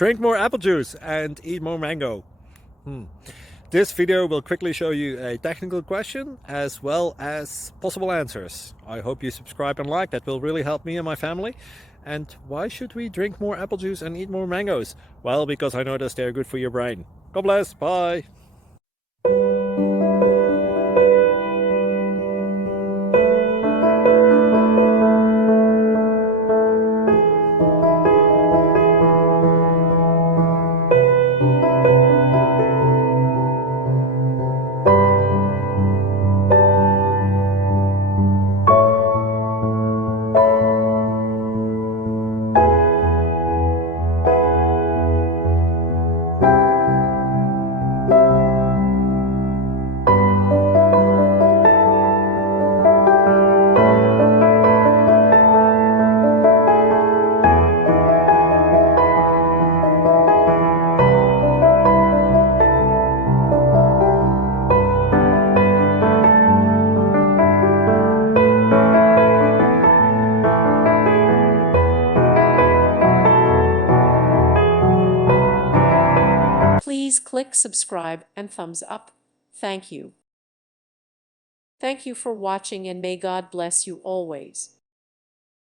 Drink more apple juice and eat more mango. This video will quickly show you a technical question as well as possible answers. I hope you subscribe and like, that will really help me and my family. And why should we drink more apple juice and eat more mangoes? Well, because I noticed they're good for your brain. God bless, bye! Please click subscribe and thumbs up. Thank you. Thank you for watching, and may God bless you always.